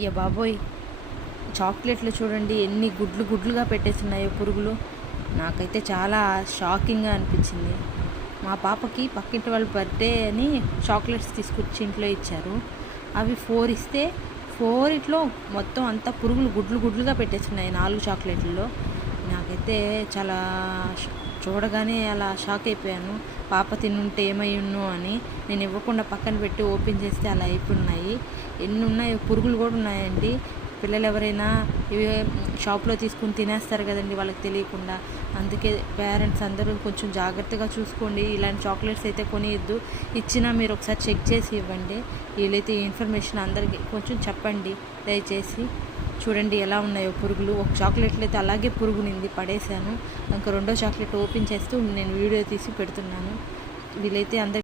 అయ్య బాబోయ్! చాక్లెట్లు చూడండి ఎన్ని గుడ్లు గుడ్లుగా పెట్టేస్తున్నాయో పురుగులు. నాకైతే చాలా షాకింగ్గా అనిపించింది. మా పాపకి పక్కింటి వాళ్ళ బర్త్డే అని చాక్లెట్స్ తీసుకొచ్చి ఇంట్లో ఇచ్చారు. అవి 4 ఇస్తే 4 మొత్తం అంతా పురుగులు గుడ్లు గుడ్లుగా పెట్టేస్తున్నాయి 4 చాక్లెట్లలో. నాకైతే చాలా చూడగానే అలా షాక్ అయిపోయాను. పాప తినుంటే ఏమయ్యున్నో అని. నేను ఇవ్వకుండా పక్కన పెట్టి ఓపెన్ చేస్తే అలా అయిపోయినాయి. ఎన్ని ఉన్నాయో పురుగులు కూడా ఉన్నాయండి. పిల్లలు ఎవరైనా ఇవి షాప్లో తీసుకుని తినేస్తారు కదండి వాళ్ళకి తెలియకుండా. అందుకే పేరెంట్స్ అందరూ కొంచెం జాగ్రత్తగా చూసుకోండి. ఇలాంటి చాక్లెట్స్ అయితే కొనియద్దు. ఇచ్చినా మీరు ఒకసారి చెక్ చేసి ఇవ్వండి. వీలైతే ఈ ఇన్ఫర్మేషన్ అందరికీ కొంచెం చెప్పండి దయచేసి. చూడండి ఎలా ఉన్నాయో పురుగులు. ఒక చాక్లెట్లు అయితే అలాగే పురుగునింది, పడేశాను. ఇంకా రెండో చాక్లెట్ ఓపెన్ చేస్తూ నేను వీడియో తీసి పెడుతున్నాను. వీలైతే అందరికీ